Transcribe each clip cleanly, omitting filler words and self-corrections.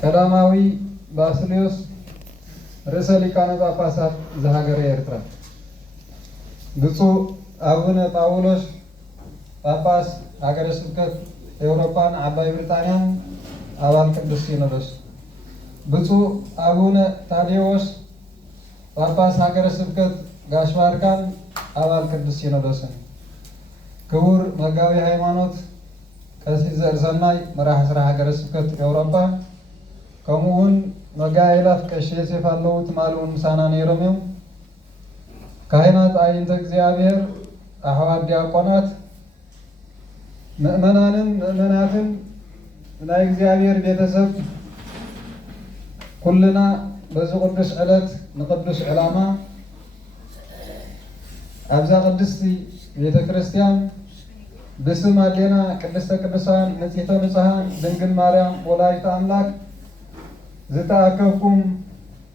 ቀዳማዊ ባስልዮስ ርእሰ ሊቃነ ጳጳሳት ዘሀገረ ኤርትራ፣ ብፁዕ አቡነ ጳውሎስ ጳጳስ ሀገረ ስብከት ኤውሮፓን ዓባይ ብሪጣንያን አባል ቅዱስ ሲኖዶስ፣ ብፁዕ አቡነ ታዴዎስ ጳጳስ ሀገረ ስብከት ጋሽ ባርካን አባል ቅዱስ ሲኖዶስን፣ ክቡር መጋቢ ሃይማኖት ቀሲስ ዘርሰናይ መራሒ ስራ ሀገረ ስብከት ኤውሮፓ፣ ከምኡውን መጋይላት ቀሺ ዮሴፍ አለው ትማልውን ምሳና ነይሮም እዮም። ካህናት አይንተ እግዚአብሔር፣ አሕዋት ዲያቆናት፣ ምእመናንን ምእመናትን ናይ እግዚአብሔር ቤተሰብ ኩልና በዚ ቅዱስ ዕለት ንቅዱስ ዕላማ አብዛ ቅድስቲ ቤተ ክርስቲያን ብስም አዴና ቅድስተ ቅዱሳን ንጽሕተ ንጹሐን ድንግል ማርያም ወላዲተ አምላክ ዝተአከብኩም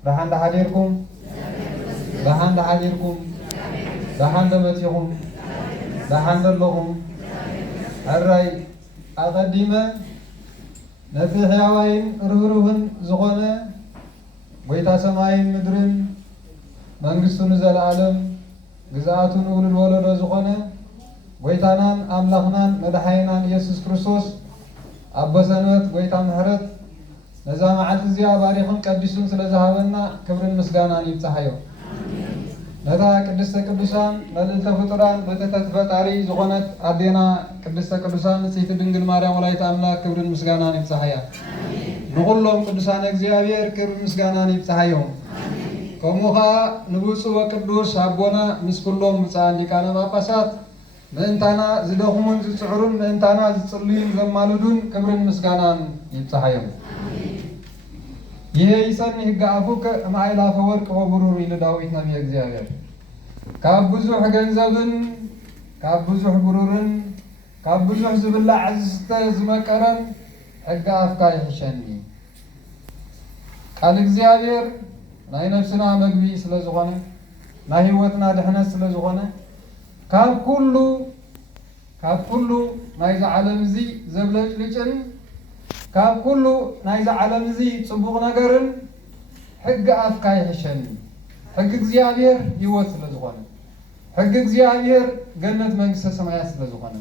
ብሓንዳ ሓዲርኩም ብሓንዳ ሓዲርኩም ብሓንዳ መፂኹም ብሓንዳ ኣለኹም ሕራይ አቀዲመ ነቲ ሕያዋይን ርህሩህን ዝኾነ ጎይታ ሰማይን ምድርን መንግስቱን ዘለዓለም ግዝአቱን ውሉድ ወለዶ ዝኾነ ጎይታናን አምላኽናን መድሓይናን ኢየሱስ ክርስቶስ አቦ ሰንበት ጎይታ ምሕረት ነዛ መዓልቲ እዚኣ ባሪኽን ቀዲሱን ስለ ዝሃበና ክብርን ምስጋናን ይብፅሓዮ። ነታ ቅድስተ ቅዱሳን መልእልተ ፍጡራን በተተት ፈጣሪ ዝኾነት አዴና ቅድስተ ቅዱሳን ንጽሕቲ ድንግል ማርያም ወላዲተ አምላክ ክብርን ምስጋናን ይብፅሓያ። ንኩሎም ቅዱሳን እግዚአብሔር ክብርን ምስጋናን ይብፅሓዮም። ከምኡ ከዓ ንብፁዕ ወቅዱስ አቦና ምስ ኩሎም ብፁዓን ሊቃነ ጳጳሳት ምእንታና ዝደኽሙን ዝፅዕሩን ምእንታና ዝጽልዩን ዘማልዱን ክብርን ምስጋናን ይብፅሓዮም። ይሄ ይሰኒ ሕጋ አፉከ እምአእላፈ ወርቅ ወብሩር ኢሉ ዳዊት ነቢየ እግዚአብሔር። ካብ ብዙሕ ገንዘብን ካብ ብዙሕ ብሩርን ካብ ብዙሕ ዝብላዕ ዝስተ ዝመቀረን ሕጋ አፍካ ይሕሸኒ። ቃል እግዚአብሔር ናይ ነፍስና መግቢ ስለ ዝኾነ ናይ ህይወትና ድሕነት ስለ ዝኾነ ካብ ኩሉ ናይዚ ዓለም እዚ ዘብለጭልጭን ካብ ኩሉ ናይዚ ዓለም እዚ ፅቡቕ ነገርን ሕጊ አፍካ ይሕሸኒ። ሕጊ እግዚአብሔር ህይወት ስለ ዝኾነ፣ ሕጊ እግዚአብሔር ገነት መንግስተ ሰማያት ስለ ዝኾነ፣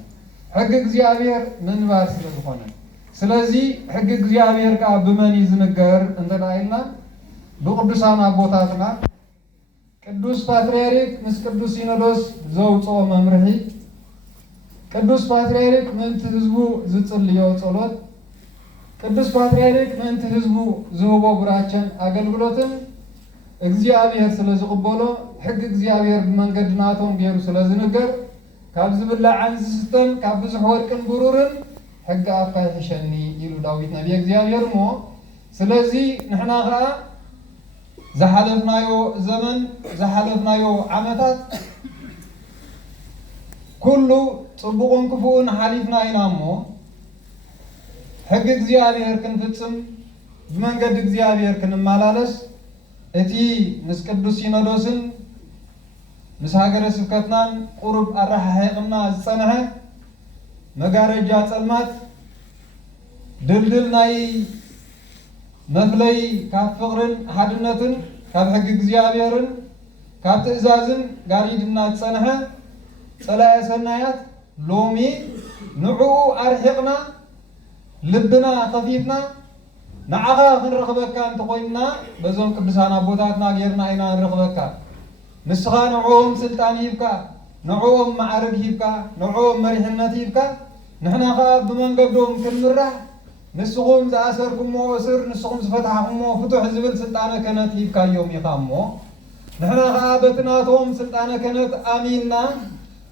ሕጊ እግዚአብሔር ምንባር ስለ ዝኾነ፣ ስለዚ ሕጊ እግዚአብሔር ከዓ ብመን ዝንገር እንተዳኢልና ብቅዱሳን አቦታትና ቅዱስ ፓትርያርክ ምስ ቅዱስ ሲኖዶስ ዘውፅኦ መምርሒ፣ ቅዱስ ፓትርያርክ ምእንቲ ህዝቡ ዝጽልዮ ጸሎት፣ ቅዱስ ፓትርያርክ ምእንቲ ህዝቡ ዝህቦ ቡራቸን አገልግሎትን እግዚአብሔር ስለ ዝቕበሎ ሕጊ እግዚአብሔር ብመንገዲ ናቶም ገይሩ ስለ ዝንገር ካብ ዝብላዕን ዝስተን ካብ ብዙሕ ወርቅን ብሩርን ሕጊ አፍካ ይሕሸኒ ኢሉ ዳዊት ነቢየ እግዚአብሔር እሞ ስለዚ ንሕና ከዓ ዝሓለፍናዮ ዘመን ዝሓለፍናዮ ዓመታት ኩሉ ጽቡቕን ክፉኡን ሓሊፍና ኢና እሞ ሕጊ እግዚአብሔር ክንፍጽም ብመንገዲ እግዚአብሔር ክንመላለስ እቲ ምስ ቅዱስ ሲኖዶስን ምስ ሃገረ ስብከትናን ቁሩብ አረሓሒቕና ዝጸንሐ መጋረጃ ጸልማት ድልድል ናይ መፍለይ ካብ ፍቅርን ሓድነትን ካብ ሕጊ እግዚአብሔርን ካብ ትእዛዝን ጋሪድና ዝጸንሐ ጸላኤ ሰናያት ሎሚ ንዕኡ አርሒቕና ልብና ከፊፍና ንዓኻ ክንረኽበካ እንተኮይንና በዞም ቅዱሳን አቦታትና ጌርና ኢና ንረኽበካ። ንስኻ ንዕኦም ስልጣን ሂብካ፣ ንዕኦም ማዕርግ ሂብካ፣ ንዕኦም መሪሕነት ሂብካ፣ ንሕና ከዓ ብመንገዶም ክንምራሕ ንስኹም ዝኣሰርኩሞ እስር ንስኹም ዝፈታሕኩሞ ፍቱሕ ዝብል ስልጣነ ክህነት ሂብካዮም ኢኻ እሞ ንሕና ከዓ በትናቶም ስልጣነ ክህነት አሚንና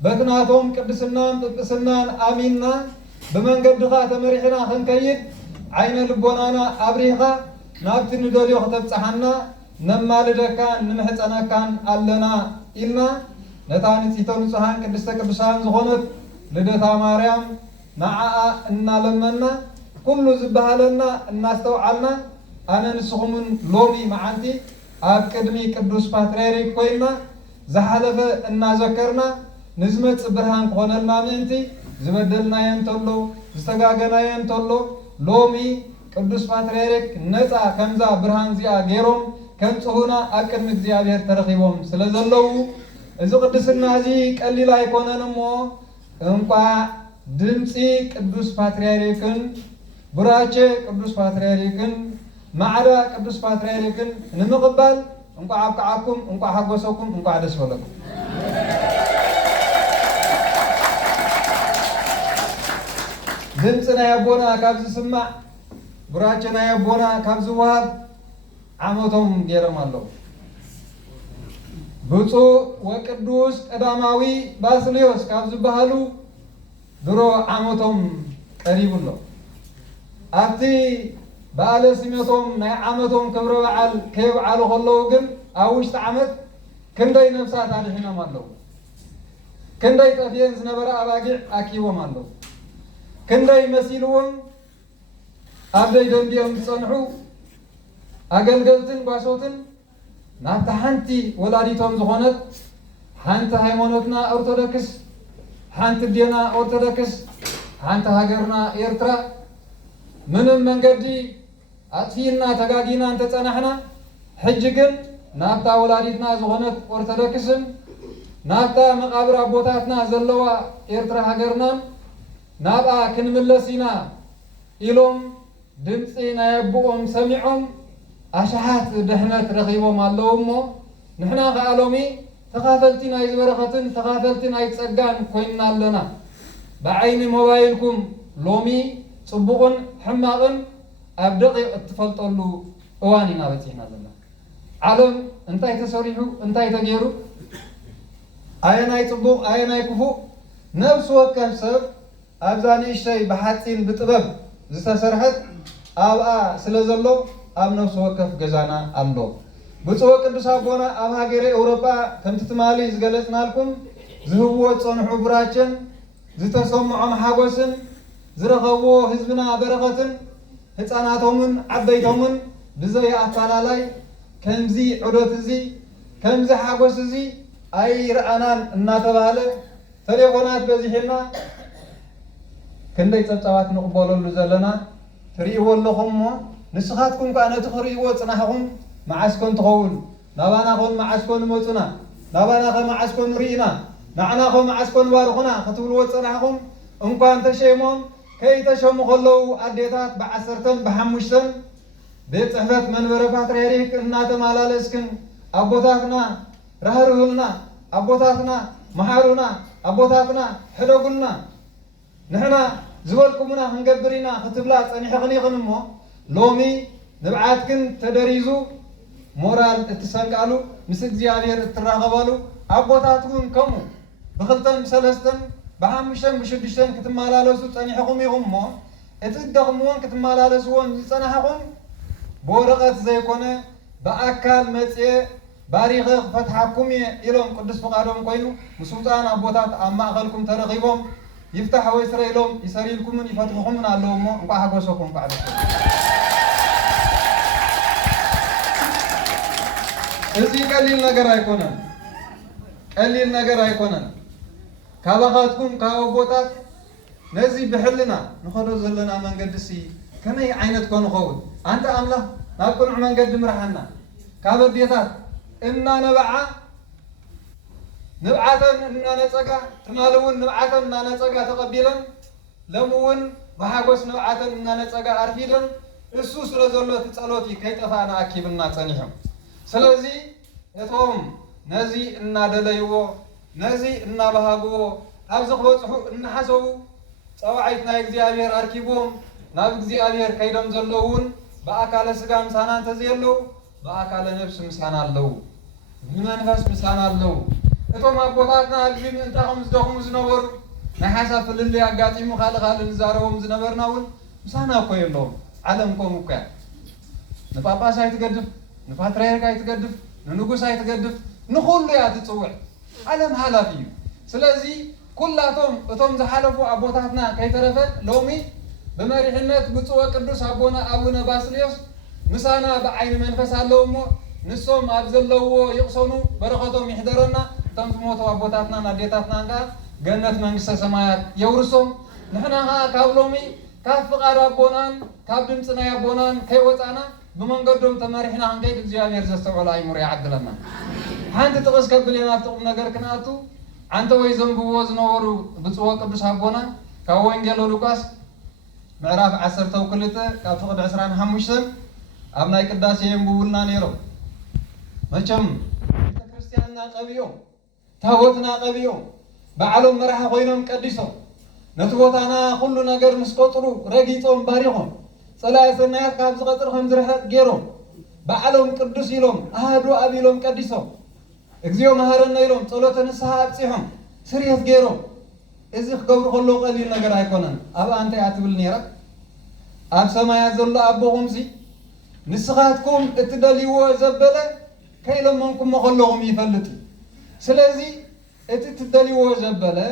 በትናቶም ቅድስናን ጵጵስናን አሚንና ብመንገድኻ ተመሪሕና ክንከይድ ዓይነ ልቦናና አብሪኻ ናብቲ ንደልዮ ክተብፅሓና ነማልደካን ንምሕፀነካን ኣለና ኢልና ነታ ንጽሕተ ንጹሐን ቅድስተ ቅዱሳን ዝኾነት ልደታ ማርያም ንዓኣ እናለመና ኩሉ ዝበሃለና እናስተውዓልና አነ ንስኹምን ሎሚ መዓልቲ ኣብ ቅድሚ ቅዱስ ፓትርያርክ ኮይና ዝሓለፈ እናዘከርና ንዝመጽእ ብርሃን ክኾነልና ምእንቲ ዝበደልናየን ተሎ ዝተጋገናየን ተሎ ሎሚ ቅዱስ ፓትርያርክ ነፃ ከምዛ ብርሃን ዚኣ ገይሮም ከም ጽሁና ኣብ ቅድሚ እግዚአብሔር ተረኺቦም ስለዘለዉ እዚ ቅድስና እዚ ቀሊል ኣይኮነን እሞ እንኳ ድምፂ ቅዱስ ፓትርያርክን ቡራቼ ቅዱስ ፓትርያርክን ማዕረ ቅዱስ ፓትርያርክን ንምቕባል እንኳ ኣብቅዓኩም እንኳ ሓጎሰኩም እንኳ ደስ በለኩም። ድምፂ ናይ ኣቦና ካብ ዝስማዕ ቡራቼ ናይ ኣቦና ካብ ዝወሃብ ዓመቶም ገይሮም ኣለዉ። ብፁዕ ወቅዱስ ቀዳማዊ ባስልዮስ ካብ ዝበሃሉ ድሮ ዓመቶም ቀሪቡ ኣሎ። ኣብቲ በዓለ ሲመቶም ናይ ዓመቶም ክብረ በዓል ከየብዓሉ ከለዉ ግን ኣብ ውሽጢ ዓመት ክንደይ ነፍሳት ኣድሒኖም ኣለዉ። ክንደይ ጠፍየን ዝነበረ ኣባጊዕ ኣኪቦም ኣለዉ። ክንደይ መሲልዎም ኣብ ደይደንቢኦም ዝጸንሑ ኣገልገልትን ጓሶትን ናብታ ሓንቲ ወላዲቶም ዝኾነት ሓንቲ ሃይማኖትና ኦርቶዶክስ ሓንቲ ዴና ኦርቶዶክስ ሓንቲ ሃገርና ኤርትራ ምንም መንገዲ ኣጥፊና ተጋጊና እንተጸናሕና ሕጂ ግን ናብታ ወላዲትና ዝኾነት ኦርቶዶክስን ናብታ መቃብር ኣቦታትና ዘለዋ ኤርትራ ሃገርናን ናብኣ ክንምለስ ኢና ኢሎም ድምፂ ናይ ኣቦኦም ሰሚዖም ኣሽሓት ድሕነት ረኺቦም ኣለዉ እሞ ንሕና ከዓ ሎሚ ተኻፈልቲ ናይ ዝበረኸትን ተኻፈልቲ ናይ ጸጋን ኮይንና ኣለና። ብዓይኒ ሞባይልኩም ሎሚ ጽቡቕን ሕማቕን ኣብ ደቂቕ እትፈልጠሉ እዋን ኢና በፂሕና ዘለና። ዓለም እንታይ ተሰሪሑ እንታይ ተገይሩ ኣየናይ ጽቡቕ ኣየናይ ክፉእ ነብሲ ወከፍ ሰብ ኣብዛ ንእሽተይ ብሓፂን ብጥበብ ዝተሰርሐት ኣብኣ ስለ ዘሎ ኣብ ነብሲ ወከፍ ገዛና ኣሎ። ብፁዕ ቅዱስ ኣቦና ኣብ ሃገረ ኤውሮጳ ከምቲ ትማሊ ዝገለጽናልኩም ዝህብዎ ጸንሑ ቡራቸን ዝተሰምዖም ሓጎስን ዝረኸብዎ ህዝብና በረኸትን ህፃናቶምን ዓበይቶምን ብዘይ ኣፈላላይ ከምዚ ዑደት እዚ ከምዚ ሓጎስ እዚ ኣይረኣናን እናተባሃለ ቴሌፎናት በዚሕና ክንደይ ጸብጻባት ንቕበለሉ ዘለና ትርእይዎ ኣለኹም እሞ ንስኻትኩም ከዓ ነቲ ክርእይዎ ጽናሕኹም መዓስ ኮን ትኸውን ናባና ኾን መዓስ ኮን መፁና ናባና ኸ መዓስ ኮን ርኢና ንዓና ኸ መዓስ ኮን ባርኹና ክትብልዎ ጽናሕኹም እንኳን ተሸይሞም ከይተሸሙ ከለዉ ኣዴታት ብ10 ብ5 ቤት ጽሕፈት መንበረ ፓትርያርክ እናተመላለስክን ኣቦታትና ራህርህልና ኣቦታትና መሃሩና ኣቦታትና ሕደጉልና ንሕና ዝበልኩምና ክንገብር ኢና ክትብላ ጸኒሕኽን ኢኽን እሞ ሎሚ ንብዓትክን ተደሪዙ ሞራል እትሰንቃሉ ምስ እግዚአብሔር እትራኸባሉ ኣቦታትኩም ከምኡ ብ2 ብ3 ብ5 ብ6 ክትመላለሱ ጸኒሕኹም ኢኹም እሞ እቲ ደኽምዎን ክትመላለስዎን ዝጸናሕኹም ብወረቐት ዘይኮነ ብኣካል መጽየ ባሪኸ ክፈትሓኩም እየ ኢሎም ቅዱስ ፍቓዶም ኮይኑ ምስ ውፃን ኣቦታት ኣብ ማእኸልኩም ተረኺቦም ይፍታሕ ወይ ስረ ኢሎም ይሰሪልኩምን ይፈትሑኹምን ኣለዉ እሞ እንኳ ሓጎሰኩም እንኳ ደስ እዚ ቀሊል ነገር ኣይኮነን፣ ቀሊል ነገር ኣይኮነን። ካባኻትኩም ካብ ኣቦታት ነዚ ብሕልና ንኸዶ ዘለና መንገዲ ሲ ከመይ ዓይነት ኮን ኸውን ኣንተ ኣምላኽ ናብ ቅኑዕ መንገዲ ምርሓና ካብ ኣዴታት እናነበዓ ንብዓተን እናነፀጋ ትማል እውን ንብዓተን እናነፀጋ ተቐቢለን ሎሚ እውን ብሓጎስ ንብዓተን እናነፀጋ ኣርፊደን እሱ ስለ ዘሎ እቲ ጸሎት ከይጠፋእና ኣኪብና ጸኒሖም ስለዚ እቶም ነዚ እናደለይዎ ነዚ እናባሃግዎ ኣብ ዝኽበፅሑ እናሓሰቡ ጸዋዓይት ናይ እግዚአብሔር ኣርኪቦም ናብ እግዚአብሔር ከይዶም ዘለውን በኣካለ ስጋ ምሳና እንተዘየለዉ በኣካለ ነብሲ ምሳና ኣለዉ ብመንፈስ ምሳና ኣለዉ እቶም ኣቦታትና ግዜ ምእንታኹም ዝደኽሙ ዝነበሩ ናይ ሓሳብ ፍልል ኣጋጢሙ ካልእ ንዛረቦም ዝነበርና እውን ምሳና እኮ የለዎም ዓለም ከምኡ እኮ እያ ንጳጳስ ኣይትገድፍ ንፓትርያርክ ኣይትገድፍ ንንጉስ ኣይትገድፍ ንኹሉ እያ ትፅውዕ ዓለም ሓላፍ እዩ ስለዚ ኩላቶም እቶም ዝሓለፉ ኣቦታትና ከይተረፈ ሎሚ ብመሪሕነት ብፁዕ ቅዱስ ኣቦና ኣቡነ ባስልዮስ ምሳና ብዓይኒ መንፈስ ኣለዉ እሞ ንሶም ኣብ ዘለውዎ ይቕሰኑ በረኸቶም ይሕደረና እቶም ዝሞቱ ኣቦታትናን ኣዴታትናን ከዓ ገነት መንግስተ ሰማያት የውርሶም ንሕና ከዓ ካብ ሎሚ كاف فقار أبونان كاف دمسنا يا بونان كي وطانا بمن قدوم تمارحنا عن قيد እግዚአብሔር ዘስተውላ አይሙር ያعدلنا አንተ ተቀስ ከብለና ተቆም ነገር ከናቱ አንተ ወይ ዘንብዎ ዝነበሩ ብጽዋ ቅዱስ አቦና ከወንጌል ሉቃስ ምዕራፍ 12 ካብ ፍቅድ 25 ኣብ ናይ ቅዳሴ የንብቡልና ነይሮም መቸም ቤተክርስቲያንና ቀብዮ ታቦትና ቀብዮ በዓሎም መራح ኮይኖም ቀዲሶም ነቲ ቦታና ሁሉ ነገር ምስቆጥሩ ረጊጾም ባሪኾም صلاة كاب زغطر هم زرحت جيرهم بعلهم قدوس يلهم أهدوا أبيلهم قديسهم إجزيهم هرنا يلهم صلاة نسها أبصيهم سريت جيرهم إذا خبر خلوا قليل نجار هيكونن أبا أنت أعتبر نيرة أب سما يزول أبوهم زي نسخاتكم اتدلي وزبلة كي لما نكون مخلوهم يفلتوا سلازي اتدلي وزبلة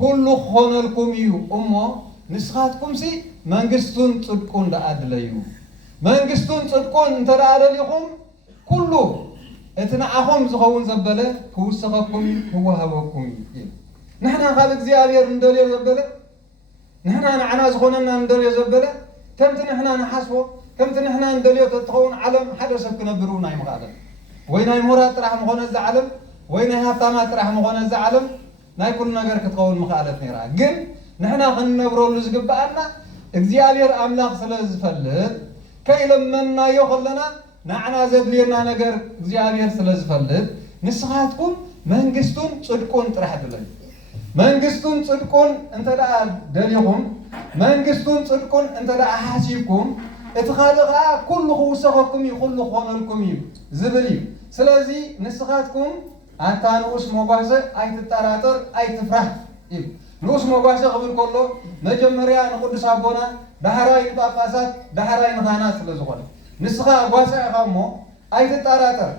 كل خونلكم يو أمه نسخاتكم سي منجستون صدقون لا أدليو منجستون صدقون ترى أدليهم كله اتنعهم زخون زبلة هو سخكم هو هواكم نحن خالد زيادير ندلي زبلة نحن نعنا زخوننا ندلي زبلة كم نحنا نحسبه كم نحنا ندلي تتخون علم حدا سكنا برونا يمغادا وين المرات راح مغنى الزعلم وين هفتامات راح مغنى الزعلم نايكون نجار كتخون مخالف نيرا جن نحنا خنبرو لزقبانا እግዚአብሔር አምላክ ስለዝፈልጥ ከይለመና ይخلنا ናዕና ዘድልየና ነገር እግዚአብሔር ስለዝፈልጥ ንስኻትኩም መንግስቱን ጽድቁን ጥራሕ ድለይ መንግስቱን ጽድቁን እንተዳ ደሊኹም መንግስቱን ጽድቁን እንተዳ ሓሲብኩም እትኻልኻ ኩሉ ኹሰኹም ይኹሉ ኾነልኩም ዝብል ስለዚ ንስኻትኩም አንታንኡስ ሞጓዘ አይትጠራጠር አይትፍራህ نوس مقاسة قبل كله مجمريا نقدس أبونا دهراي باباسات دهراي نخانات لزقون نسخة قاسة أقامه أي تتاراتر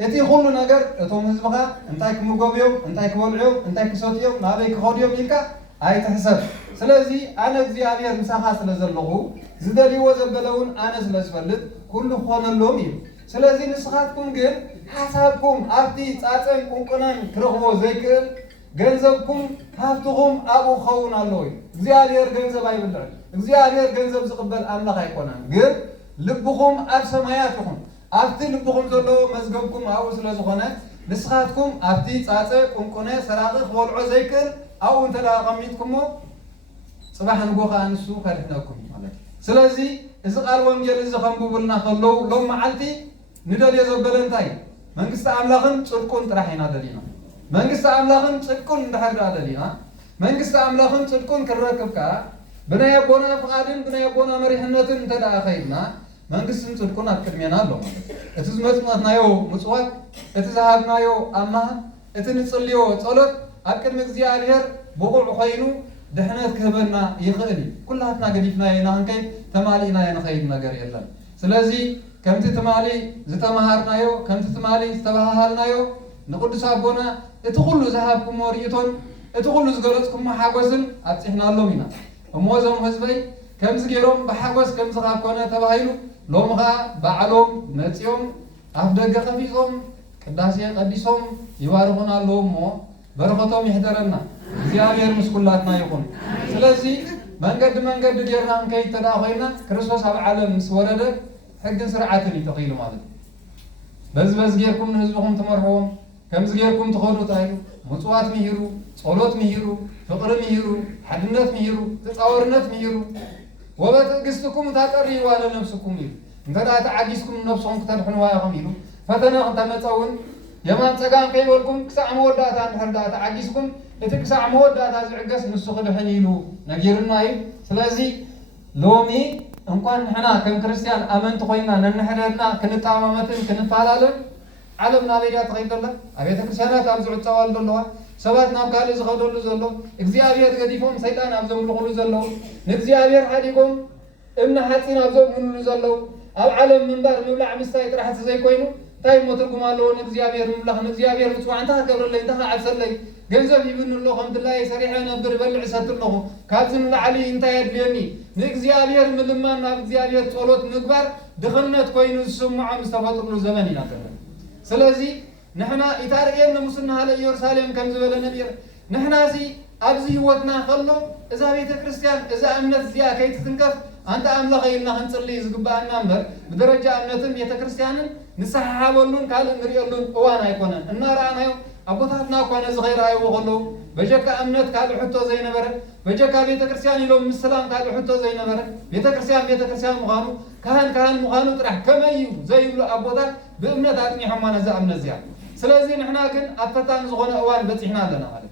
يتي خلو نجار توم هزبها أنتايك مقابيوم أنتايك ولعيوم أنتايك صوتيوم نابيك خوديوم يلكا أي تحسب سلازي أنا زيادة مساحة سلازلقو زدالي وزبلون أنا سلازفلت كل خوان اللومي سلازي نسخاتكم جن حسابكم أفتي تاتنكم كنان كرهو زيكل ገንዘብኩም ሀብትኩም አቡ ኸውን አለይ እግዚአብሔር ገንዘብ አይበላል እግዚአብሔር ገንዘብ ዝቅበል አምላክ አይቆናን ግን ልብኩም ኣብ ሰማያት ይኹን ኣብቲ ልብኩም ዘሎ መዝገብኩም አው ስለዝኾነ ንስኻትኩም ኣብቲ ጻጸ ቁንቁነ ሰራቂ ኸልዖ ዘይክል አው እንተላቀሚትኩሞ ጽባሕ ንጎኻ አንሱ ካልሕነኩም ማለት ስለዚ እዚ ቃል ወንጌል እዚ ከምብቡልና ከለው ሎም መዓልቲ ንደልየ ዘበለ እንታይ መንግስቲ አምላኽን ጽድቁን ጥራሕ ኢና ደሊና መንግስት አምላኽን ጽድቁን እንደሐድ አለሊና መንግስት አምላኽን ጽድቁን ከረከብካ በናያ ቦና ፍቃድን በናያ ቦና መሪህነትን ተዳኸይና መንግስትን ጽድቁን አቅድሜና አለው ማለት እትዝ መጽናትናዮ ምጽዋት እትዛሃብናዮ አማ እትንጽልዮ ጸሎት አቅድም እግዚአብሔር በቁዕ ኮይኑ ድህነት ክህበና ይኽእል ኩላትና ገዲፍና ይናንከይ ተማሊና የነኸይድ ነገር የለም ስለዚ ከምቲ ተማሊ ዝተማሃርናዮ ከምቲ ተማሊ ዝተባሃልናዮ نقدس أبونا اتخلوا ذهابكم وريتون اتخلوا زغلتكم حاجوسن أبتحنا اللومينا وموزهم هزبي كم زغيرهم بحاجوس كم زغاب كونا تباهيلو لومغا بعلوم نتيوم أفدق خفيزهم قداسيا قديسهم يبارغون اللومو برغتهم يحضرنا زيابير مسكولاتنا يكون سلازي من قد ديرنا كي تداخينا كريستوس على العالم سورده حق سرعاتني تقيل مالك بز غيركم نهزبهم تمرهم كم زغيركم تخلوا تايلو مصوات ميهرو صلوت ميهرو فقر ميهرو حدنت ميهرو تصاورنت ميهرو وبتقستكم تقري وانا نفسكم يلو انت لا تعجزكم نفسكم تنحنوا وايهم يلو فتنا انت متصون يمان صقام كيولكم كسع مودات عند حدا تعجزكم اتكسع مودات ازعقس نسو خدحن يلو نغيرنا يل سلازي لومي እንኳን حنا كم ክርስቲያን አመንት ኮይና ነንሕደና ክንጣማመትን ክንፋላለን ዓለምና በዲያ ተኸይደለ አቤተ ክርስቲያናት ኣብ ዝዕፃዋል ዘለዋ ሰባት ናብ ካልእ ዝኸደሉ ዘሎ እግዚአብሔር ገዲፎም ሰይጣን ኣብ ዘምልኹሉ ዘሎ ንእግዚአብሔር ሓዲጎም እምነ ሓፂን ኣብ ዘምልኹሉ ዘሎ ኣብ ዓለም ምንባር ምብላዕ ምስታይ ጥራሕቲ ዘይኮይኑ እንታይ ሞትርጉም ኣለዎ ንእግዚአብሔር ምምላኽ ንእግዚአብሔር ምፅዋዕ እንታይ ክገብረለይ እንታይ ክዓብሰለይ ገንዘብ ይብንሎ ከምትላይ ሰሪሐ ነብር በልዕ ሰትለኹ ካብዚ ንላዕሊ እንታይ የድልየኒ ንእግዚአብሔር ምልማን ናብ እግዚአብሔር ጸሎት ምግባር ድኽነት ኮይኑ ዝስምዖም ዝተፈጥሩሉ ዘመን ኢና ዘለና ስለዚ ንሕና ኢታርኤን ሙስና ሃለ ኢየሩሳሌም ከም ዝበለ ነቢር ንሕና እዚ ኣብዚ ህይወትና ከሎ إذا بيت كريستيان إذا أمنت زيا كي تتنكف أنت أملا غيرنا هنصلي زقبا أمر بدرجة أمنتم بيت كريستيان نسحها ولون قال نريولون وانا يكونن النار أنا أبوتاتنا كنا صغير أيوة وغلو بجك أمنت قال حتى زي نبرة بجك بيت كريستيان يلوم السلام قال حتى زي نبرة بيت كريستيان مغانو كهان مغانو ترح كما زي يقولوا أبوتات بأمنت أتني حمانا زي أمنت زيا سلازي نحنا كن أفتان زغنا أوان بتحنا لنا هذا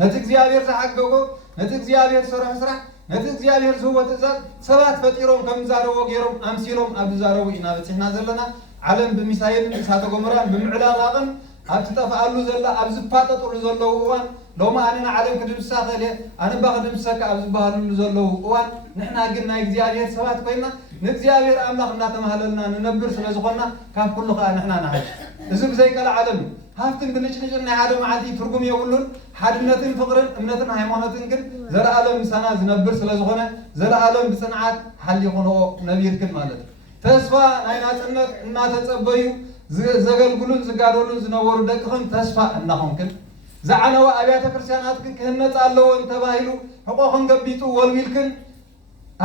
نتيجة زيابير سحققو نتيجة زيابير سرح نتيجة زيابير زهوة تزاد سبات فتيرهم كم زارو وغيرهم أمسيرهم أبو زارو إنا بتحنا زلنا علم بمسايل ساتو قمران بمعلا لاغن أبتفعلوا زلا أبزباطة طول زلوا وان لو ما أنا علم كدم ساخلة أنا بخدم سك أبزبهالوا زلوا وان نحنا قلنا زيابير سبات قينا نتزيابير أملاخنا تمهلنا ننبر سلازقنا كان كل خا نحنا نحج إذا زي كلا علم هافتن كنشنا عالم عادي ترجم يقولون حدنتين فقرن أمنتنا هيمانتين كن زر عالم سنة زنبر سلازقنا زر عالم بصنعات حل يكونوا نبير كل مالد تسفى ناينات الناس تبيو زغل قلون زقارولون زنورو دكهم تسفى أنهم كن زعنوا أبيات كريستيانات كن كهنت الله وانتباهلو حقوقهم قبيتو والويلكن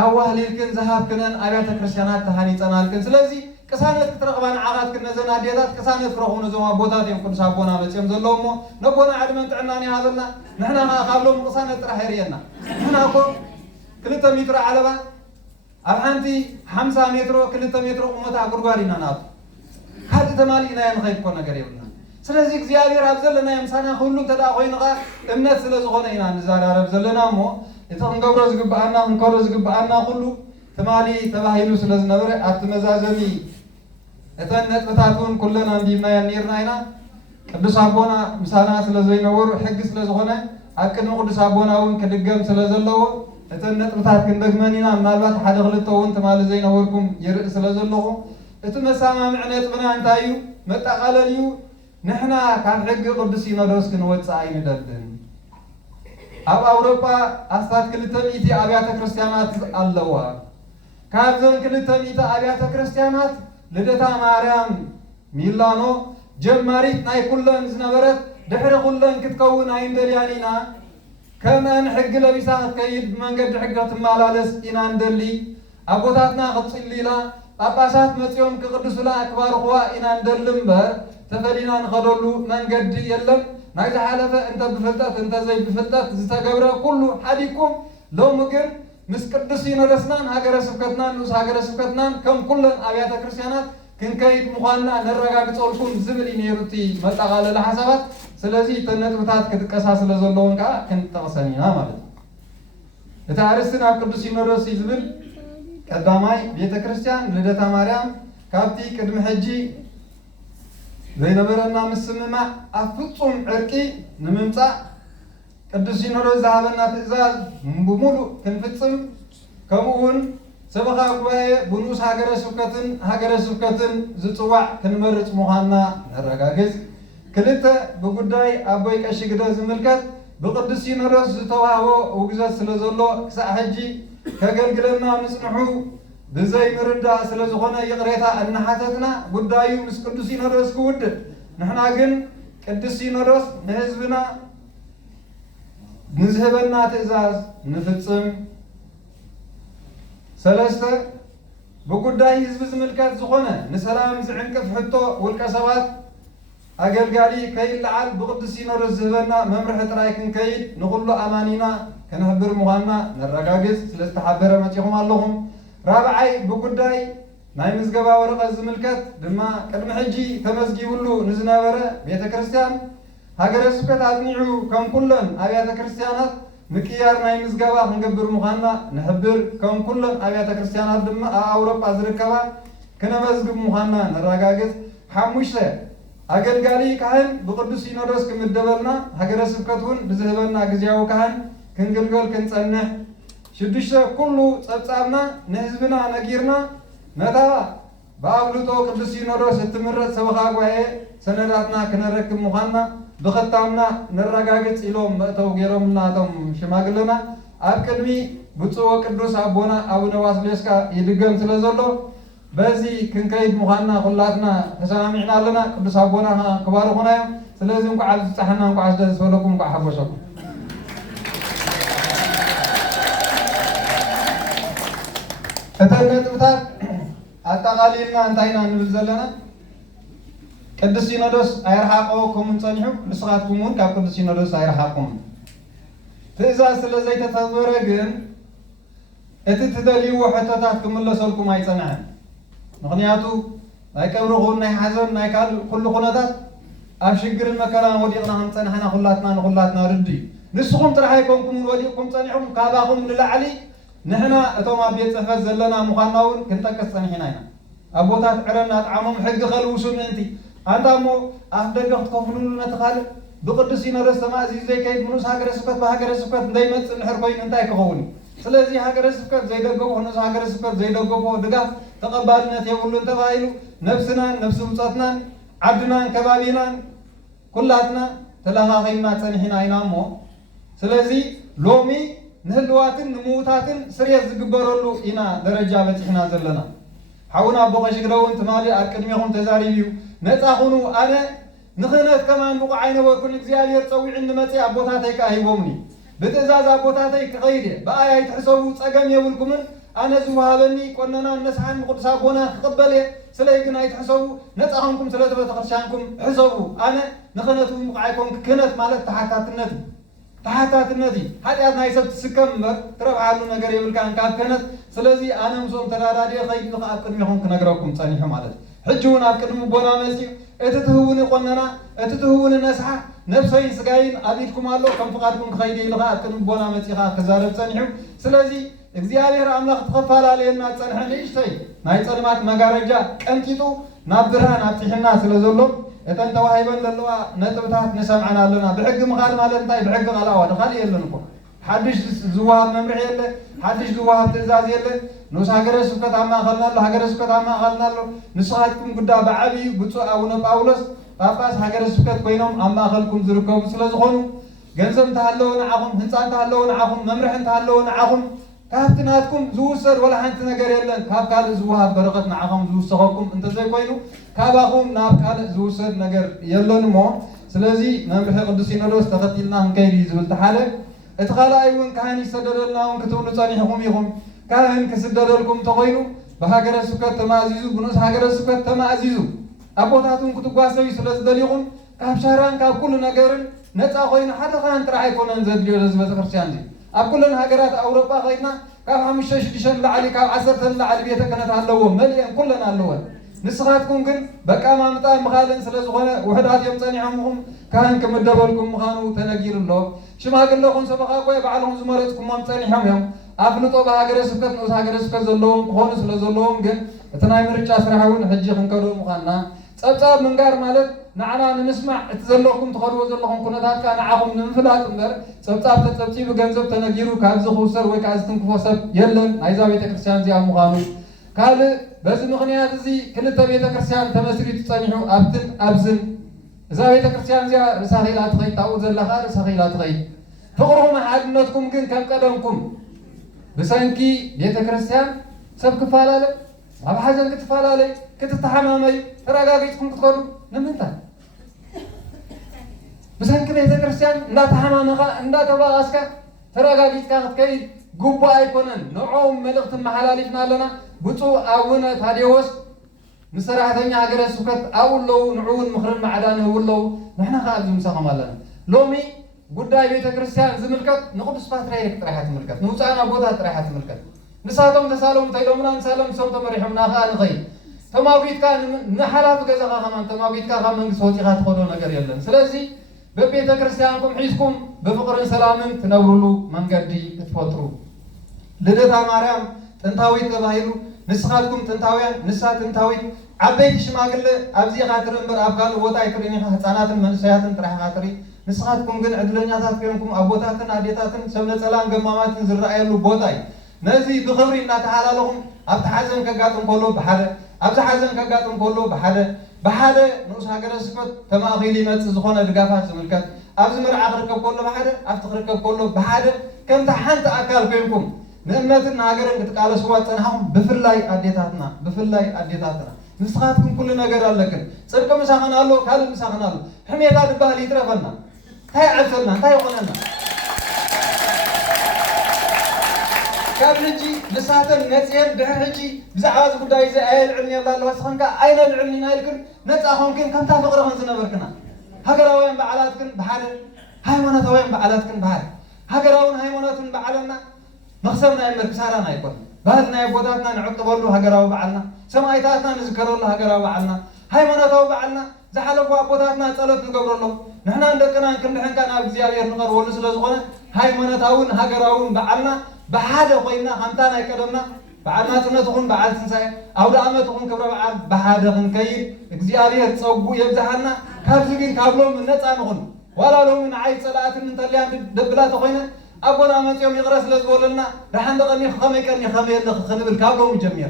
أوهليلكن ذهب كنن أبيات كريستيانات تهاني تنالكن سلازي كسانة ترغبان عقاد كنا زنا ديالات كسانة فرغون زما بوتات يمكن سابونا بتشم زلومو نبونا عدمن تعناني هذا نحنا ما قابلهم كسانة ترحيرينا نحنا أكو كلتا متر علبة أبحانتي 5 متر كلتا متر أمتا قرقارينا ناب هذا تمالينا ينخيب كنا قريبنا سلازيك زيادة رابزلنا يمسانا خلو تداخوينغا امنت سلازغونينا نزار رابزلنا مو يتنقبرز قبعنا نقرز قبعنا خلو تمالي تباهيلو سلازنبرة أبتمزازمي اتنت بتاعتون كلنا بما ينيرنا هنا قدس أبونا مسانا سلازينور حق سلازغونا أكن قدس أبونا ون كدقم سلازلو اتنت بتاعت كندقمانينا منالبات حد غلطون تمالي زينوركم يرئ سلازلو اتمساما معنا يتبنا انتايو متقالليو نحنا كان حق قدس ينادوس كنوت عين دلدن أب أوروبا أستاذ كلتن إتي أبيات كريستيانات اللوا كابزن كلتن إتي أبيات كريستيانات لدتا ماريام ميلانو جماريت ناي كلن زنبرت دحر كلن كتكون عين دليانينا كمان حق لبسات كيد من قد حقات مالالس إنان دلي أبوتاتنا غطسليلا أباسات متيوم كقدس لا أكبر خوا إنان دلمبر تفلينا نخلولو من قد يلم نايز حالفة انت بفلتات انت زي بفلتات زتقبره كله حديكم لو ممكن مسكدسين رسنان هاجر سكتنان نوس هاجر سكتنان كم كلن أبيات كريستيانات كن كيد مخالنا نرجع بتقولكم زملي نيروتي متقال الحسابات سلازي تنت بتاعت كتكساس لزلون كا كنت تقصنينا مالت بتعرسنا قدسين رسي زبل قداماي بيت كريستيان لدتا مريم كابتي قدم حجي زينبرنا مسمما أفطم عرقي نممصا قدس ينورو ذهبنا تئزاز بمولو كنفصم كمون سبخا قباي بنوس هاجر سبكتن زصواع كنمرص مخانا نرغاغز كلته بغداي ابوي قشيغدا زملكت بقدس ينورو زتواهو وغزا سلازلو كسا حجي كغلغلنا نصنحو بزي مردا سلازخونه يقريتا ان حاتتنا غدايو مس قدس ينورس كود نحنا كن قدس ينورس نحزبنا نذهبنا تئزاز نفصم سلسته بغداي حزب زملكات زخونه نسلام زعنكف حتو والقسوات اغلغالي كيلعل بقدس ينورس زهبنا ممرح ترايكن كيد نقولو امانينا كنحبر مغانا نرغاغز سلستحبر ماتيهم اللهم رابعي بغداي ناي مزغبا ورقه زملكت دما قدم حجي تمزغيولو نزنابره بيت كريستيان هاجر سبكت ادنيعو كم كلن ابيات كريستيانات مكيار ناي مزغبا نغبر مخانا نحبر كم كلن ابيات كريستيانات دما اوروبا زركبا كنمزغب مخانا نراغاغز حموشه اغلغالي كان بقدس ينورس كمدبلنا هاجر سبكتون بزهبنا غزياو كان كنغلغل كنصنح شدشة كله صبصابنا نحزبنا نغيرنا نتا بابلوتو قدس ينورس تمرت سبخا غواي سنداتنا كنركب مخانا بختامنا نرغاغص يلوم متو غيرومنا توم شماغلنا አቅድሚ ብፁዕ ቅዱስ አቦና አቡነ ዋስሌስካ ይድገም ስለዘሎ በዚ ክንከይድ ሙኻና ሁላትና ተሰማሚዕና ኣለና ቅዱስ አቦና ክባሩ ኾናዮ ስለዚ እንኳ ዓል ዝፀሓና እንኳ ዝደሰበለኩም እንኳ ሓጎሰኩም እተነጥብታት አጠቃሊልና እንታይና ንብል ዘለና ቅዱስ ሲኖዶስ አይረሓቆኩም እንጸኒሑ ንስኻትኩም እውን ካብ ቅዱስ ሲኖዶስ አይረሓቁም ትእዛዝ ስለዘይተተግበረ ግን እቲ ትደልይዎ ሕቶታት ክምለሰልኩም ኣይጸንዐን ምክንያቱ ናይ ቀብሪኹን ናይ ሓዘን ናይ ካልእ ኩሉ ኩነታት ኣብ ሽግርን መከራን ወዲቕና ክንፀንሐና ኩላትና ንኩላትና ርዲ ንስኹም ጥራሕ ኣይኮንኩም ወዲቕኩም ፀኒሕኩም ካባኹም ንላዕሊ ንሕና እቶም ኣብ ቤት ፅሕፈት ዘለና ምዃንና እውን ክንጠቅስ ፀኒሕና ኢና ኣቦታት ዕረና ጣዕሞም ሕጊ ከልውሱ ምእንቲ ኣንታ እሞ ኣፍ ደገ ክትከፍልሉ ነቲ ካልእ ብቅዱስ ሲኖዶስ ተማእዚዙ ዘይከይድ ምኑስ ሃገረ ስብከት ብሃገረ ስብከት እንዳይመፅእ ንሕር ኮይኑ እንታይ ክኸውን ስለዚ ሃገረ ስብከት ዘይደገፎ ንስ ሃገረ ስብከት ዘይደገፎ ድጋፍ ተቐባልነት የብሉን ተባሂሉ ነብስናን ነብሲ ውፀትናን ዓድናን ከባቢናን ኩላትና ተለኻኺና ፀኒሕና ኢና እሞ ስለዚ ሎሚ ንህልዋትን ንምውታትን ስርየት ዝግበረሉ ኢና ደረጃ በፂሕና ዘለና ሓውና ኣቦ ቀሺ ግደውን ትማሊ ኣብ ቅድሚኹም ተዛሪብ እዩ ነፃኹኑ ኣነ ንኽህነት ከማን ብቑዕ ኣይነበርኩን እግዚኣብሔር ፀዊዕን ንመፅእ ኣቦታተይ ከዓ ሂቦምኒ ብትእዛዝ ኣቦታተይ ክኸይድ ብኣይ ኣይትሕሰቡ ፀገም የብልኩምን ኣነ ዝወሃበኒ ቆነናን ነስሓን ቅዱስ ኣቦና ክቕበል እየ ስለይ ግን ኣይትሕሰቡ ነፃ ኾንኩም ስለ ቤተክርስትያንኩም ሕሰቡ ኣነ ንኽህነት ብቑዕ ኣይኮንኩ ክህነት ማለት ተሓታትነት ተሓታትነት ሓጢአት ናይ ሰብ ትስከም እምበር ትረብሓሉ ነገር የብልካን ካብ ክህነት ስለዚ ኣነ ምስኦም ተዳዳድየ ኸይድ ኣብ ቅድሚኹም ክነግረኩም ፀኒሑ ማለት ሕጂ እውን ኣብ ቅድሚ ቦና መፅኡ እቲ ትህውን ቆነና እቲ ትህውን ነስሓ ነብሰይን ስጋይን ኣብ ኢድኩም ኣሎ ከም ፍቓድኩም ክኸይድ ኢልኻ ኣብ ቅድሚ ቦና መፂኻ ክዛረብ ፀኒሑ ስለዚ እግዚኣብሔር ኣምላኽ ተኸፈላለየና ፀንሐ ንእሽተይ ናይ ፀልማት መጋረጃ ቀንጢጡ ናብ ብርሃን ኣብፅሕና ስለ ዘሎ እተን ተዋሂበን ዘለዋ ነጥብታት ንሰምዐና ኣለና ብሕጊ ምኻድ ማለት እንታይ ብሕጊ ቃልኣዋ ንኻልእ የለን እኮ ሓድሽ ዝወሃብ መምርሒ የለ ሓድሽ ዝወሃብ ትእዛዝ የለ ንስ ሃገረ ስብከት ኣብ ማእኸልና ኣሎ ሃገረ ስብከት ኣብ ማእኸልና ኣሎ ንስኻትኩም ጉዳይ ብዓብዩ ብፁዕ ኣቡነ ጳውሎስ ጳጳስ ሃገረ ስብከት ኮይኖም ኣብ ማእኸልኩም ዝርከቡ ስለ ዝኾኑ ገንዘብ እንተሃለወ ንዓኹም ህንፃ እንተሃለወ ንዓኹም መምርሒ እንተሃለወ ንዓኹም ካብቲ ናትኩም ዝውሰድ ወላ ሓንቲ ነገር የለን ካብ ካልእ ዝወሃብ በረኸት ንዓኹም ዝውሰኸኩም እንተዘይኮይኑ ካባኹም ናብ ካልእ ዝውሰድ ነገር የለን እሞ ስለዚ መምርሒ ቅዱስ ሲኖዶስ ተኸቲልና ክንከይድ ዝብል ተሓለ እቲ ካልኣይ እውን ካህን ይሰደደልና እውን ክትብሉ ፀኒሕኩም ኢኹም ካህን ክስደደልኩም እንተኮይኑ ብሃገረ ስብከት ተማእዚዙ ብንኡስ ሃገረ ስብከት ተማእዚዙ ኣቦታትን ክትጓሰዩ ስለ ዝደሊኹም ካብ ሻራን ካብ ኩሉ ነገርን ነፃ ኮይኑ ሓደ ካህን ጥራሕ ኣይኮነን ዘድልዮ ለዚ ቤተክርስትያን እዚ ኣብ ኩለን ሃገራት ኣውሮጳ ኸይድና ካብ 5-6 ላዕሊ ካብ 10 ላዕሊ ቤተ ክህነት ኣለዎ መልአን ኩለን ኣለወን ንስኻትኩም ግን በቃ ማምጣ ምኻልን ስለ ዝኾነ ውሕዳት እዮም ፀኒሖምኹም ካህን ክምደበልኩም ምዃኑ ተነጊሩ ኣሎ ሽማግለኹም ሰበኻ ኮይ ባዕልኹም ዝመረፅኩሞም ፀኒሖም እዮም ኣፍልጦ ብሃገረ ስብከት ንኡስ ሃገረ ስብከት ዘለዎም ክኾኑ ስለ ዘለዎም ግን እቲ ናይ ምርጫ ስራሕ እውን ሕጂ ክንከዶ ምዃንና ፀብፃብ ምንጋር ማለት ንዓና ንምስማዕ እቲ ዘለኹም ትኸድዎ ዘለኹም ኩነታት ከዓ ንዓኹም ንምፍላጥ እምበር ፀብፃብ ተፀብፂቡ ገንዘብ ተነጊሩ ካብዚ ክውሰድ ወይ ከዓ ዝትንክፎ ሰብ የለን ናይዛ ቤተክርስትያን እዚኣ ምዃኑ ካልእ በዚ ምክንያት እዚ ክልተ ቤተክርስትያን ተመስሪቱ ፀኒሑ ኣብትን ኣብዝን እዛ ቤተክርስትያን እዚኣ ርእሳ ኺኢላ ትኸይድ ታብኡ ዘለኻ ርእሳ ኺኢላ ትኸይድ ፍቕርኩም ሓድነትኩም ግን ከም ቀደምኩም ብሰንኪ ቤተክርስትያን ሰብ ክፈላለ ኣብ ሓዘን ክትፈላለዩ ክትተሓማመዩ ተረጋጊፅኩም ክትኸዱ ንምንታይ ብሰንኪ ቤተክርስትያን እንዳተሓማመኻ እንዳተባኣስካ ተረጋጊፅካ ክትከይድ ጉቡእ ኣይኮነን ንዖም መልእኽቲ መሓላሊፍና ኣለና ብፁዕ ኣቡነ ታዴዎስ ንሰራሕተኛ ሃገረ ስብከት ኣብኡ ኣለዉ ንዕውን ምክርን ማዕዳን ይህቡ ኣለዉ ንሕና ከዓ ኣብዚ ምሳኸም ኣለና ሎሚ ጉዳይ ቤተክርስትያን ዝምልከት ንቅዱስ ፓትርያርክ ጥራሕ ትምልከት ንውፃእና ቦታት ጥራሕ ትምልከት ንሳቶም ተሳሎም እንተኢሎምና ንሳሎም ንሶም ተመሪሖምና ከዓ ንኸይድ ተማጉትካ ንሓላፍ ገዛኻ ከማን ተማጉትካ ካብ መንግስቲ ወፂኻ ትኸዶ ነገር የለን ስለዚ በቤተ ክርስቲያንኩም ሒዝኩም ብፍቅርን ሰላምን ትነብሩሉ መንገዲ ክትፈጥሩ ልደታ ማርያም ጥንታዊት ተባሂሉ ንስኻትኩም ጥንታውያን ንሳ ጥንታዊት ዓበይቲ ሽማግለ ኣብዚ ኢኻ ትርኢ እምበር ኣብ ካልእ ቦታ ኣይትርእን ኢኻ ህፃናትን መንእሰያትን ጥራሕ ኢኻ ትርኢ ንስኻትኩም ግን ዕድለኛታት ኮይንኩም ኣቦታትን ኣዴታትን ሰብ ነፀላን ገማማትን ዝረኣየሉ ቦታ እዩ ነዚ ብኽብሪ እናተሓላለኹም ኣብቲ ሓዘን ከጋጥም ከሎ ብሓደ ኣብዚ ሓዘን ከጋጥም ከሎ ብሓደ ንኡስ ሃገረ ስብከት ተማእኺሉ ይመፅእ ዝኾነ ድጋፋት ዝምልከት ኣብዚ መርዓ ክርከብ ከሎ ብሓደ ኣብቲ ክርከብ ከሎ ብሓደ ከምቲ ሓንቲ ኣካል ኮይንኩም ንእምነትን ሃገርን ክትቃለስዋ ፀንሐኹም ብፍላይ ኣዴታትና ንስኻትኩም ኩሉ ነገር ኣለክን ፅድቂ ምሳኽን ኣሎ ካልእ ምሳኽን ኣሎ ሕሜታ ድባህል ይትረፈና እንታይ ዓብሰልና እንታይ ይኾነና ካብ ልጂ نساتن نتيم بحرجي بزعاز قداي زي أيل علني الله واسخنك أين العلني نايلكن نتأخونكن كم تفقر خنزنا بركنا هجراوين بعلاتكن بحال هاي مناتوين بعلاتكن بحال هجراون هاي مناتن بعلنا مخسرنا يمر بسارنا يكون بعدنا يبوداتنا نعقب له هجراو بعلنا سمايتاتنا نذكر له هجراو بعلنا هاي مناتو بعلنا زحلوا أبوداتنا صلت نقبر له نحن عندنا كم نحن كان بزيادة نقر ونسل زغنا هاي مناتاون هجراون بعلنا بحاجة قيمنا خمتنا يكلمنا بعلنا تنتقون بعل سنساء أو دعمة تقون كبر بعل بحاجة خنكيد زيادة تصوبوا يبزحنا كابزين كابلهم من نتعنقون ولا لهم من عيد صلاة من تليان دبلات قينا أبونا ما يوم يغرس لزبولنا رح ندقني خميكني خمير خنبل كابلهم جميع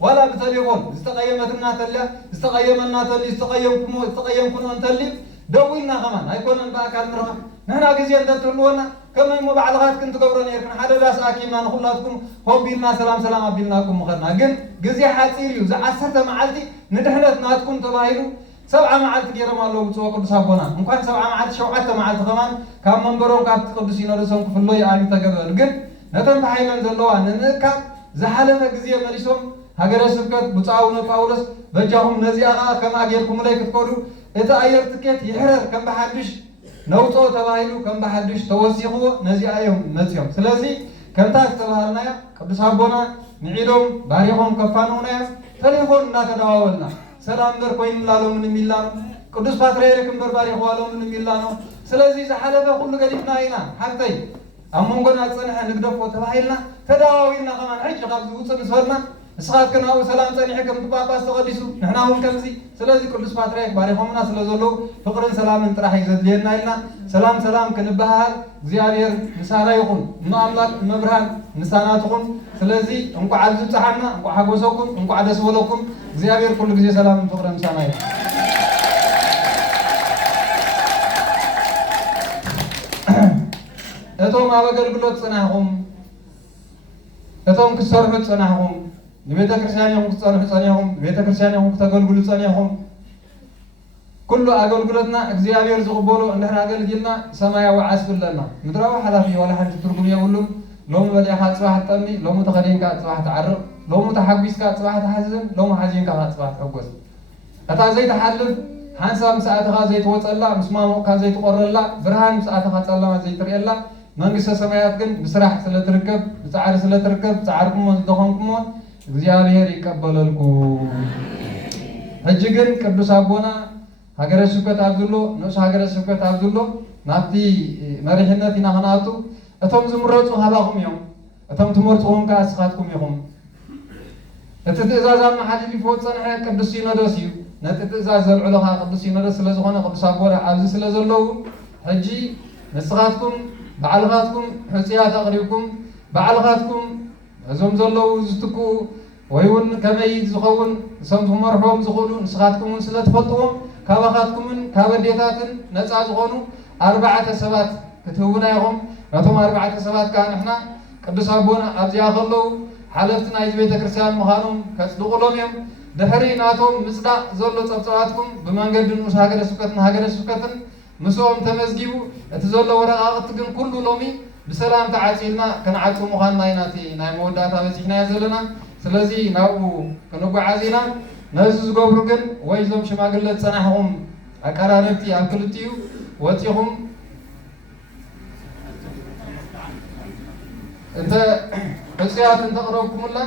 ولا بتليفون استقيمتنا تليا استقيمنا تلي استقيمكم تلي دوينا كمان هيكون بقى كان مرة نحن أجزين تطلعونا كم يوم بعلقات كنت قبرنا يركن حدا راس أكيد ما نخلاتكم هو بينا سلام أبيناكم مخرنا جن جزية حاتيريو زع عسرت معلتي ندحنت ناتكم تبايلو 7 معلت جيرا مالو بتوقع بسابونا ممكن 7 معلت شوعت معلت كمان كم منبرون كابت قدسين رسوم في الله يعني تجربة جن نتن بحيلن زلوا ننكا زحلنا جزية مليسهم هجر سبكت بتعاون باولس بجاهم نزيعة كم أجيركم ملاك تقولوا إذا أيرتكت يحرر كم بحدش نوتو تبايلو كم بحدش توسيقه نزيعة يوم نزيهم سلازي كم تاستبهرنا قد صابونا نعيدهم باريهم كفانونا تليفون لا تداولنا سلام در كوين لالو من ميلانو قدس باتريركم برباري خوالو من ميلانو سلازي زحلفة كل قريبنا هنا حتى أمونغنا تصنح نقدفو تبايلنا تداولنا كمان حج قبض وصل سفرنا اسخات كنا أو سلام ثاني حكم تباقاس تقدسوا نحن هم كمزي سلازي كل سباتريك باريخومنا سلازولو فقرن سلام انت راح يزد لنا إلنا سلام كنبهال زيادير نسانا يقون نعملك مبرهان نسانا تقون سلازي انكو عبزو تحنا انكو حقوسوكم انكو عدس ولوكم زيادير كل جزي سلام فقرن نسانا يقون اتوم عبقر قلوت صنعهم اتوم كسرمت صنعهم لبيت كريستيان يوم تصنعهم لبيت كريستيان يوم تقول تصنعهم كل أقولنا إخزيابير زقبولو نحن أقول جلنا سمايا وعسب لنا مدراو حلافي ولا حد ترجم يقولون لو مبلي حد صباح تأمي لو متخلين كات صباح تعرف لو متحبيس كات صباح تحزن لو محاجين كات صباح تحوس أتا زي تحلل حنسا مساعتها زي توصل مسمامو كان زي تقرر لا برهان مساعتها تصل ما زي تري لا منقص سمايات كن بسرعة سلا تركب بسعر سلا تركب سعركم وزدخونكم እግዚአብሔር ይቀበለልኩ እጅግን ቅዱስ አቦና ሀገረ ስብከት አብዝሎ ንስ ሀገረ ስብከት አብዝሎ ናፍቲ መሪሕነት ይናኸናቱ እቶም ዝምረፁ ሃባኹም እዮም እቶም ትመርፅዎም ከዓ እስኻትኩም ኢኹም እቲ ትእዛዝ ኣብ መሓሊፍ ይፈፀንሐ ቅዱስ ሲኖዶስ እዩ ነቲ ትእዛዝ ዘልዕሎኻ ቅዱስ ሲኖዶስ ስለ ዝኾነ ቅዱስ አቦና ኣብዚ ስለ ዘለዉ ሕጂ ንስኻትኩም ባዕልኻትኩም ሕፅያት ኣቕሪብኩም ባዕልኻትኩም እዞም ዘለዉ ዝትኩ ወይውን ከመይ ዝኸውን ሰም ዝመርሖም ዝኽእሉ ንስኻትኩምን ስለ ትፈልጥዎም ካባኻትኩምን ካበዴታትን ነፃ ዝኾኑ 4 ሰባት ክትህቡና ኢኹም ነቶም 4 ሰባት ከዓ ንሕና ቅዱስ አቦና ኣብዚኣ ከለዉ ሓለፍቲ ናይዚ ቤተ ክርስቲያን ምዃኖም ከፅድቑሎም እዮም ድሕሪ ናቶም ምፅዳቕ ዘሎ ፀብፀባትኩም ብመንገዲ ንኡስ ሃገረ ስብከትን ምስኦም ተመዝጊቡ እቲ ዘሎ ወረቓቕቲ ግን ኩሉ ሎሚ بسلام تعاتينا كنعاتو مخانا يناتي ناي موداتا بزيحنا زلنا سلازي ناو كنوقع عزينا نازز قبرقن ويزوم شماقلت سنحهم أكارانبتي أكلتيو واتيهم انت بسيات انت قربكم الله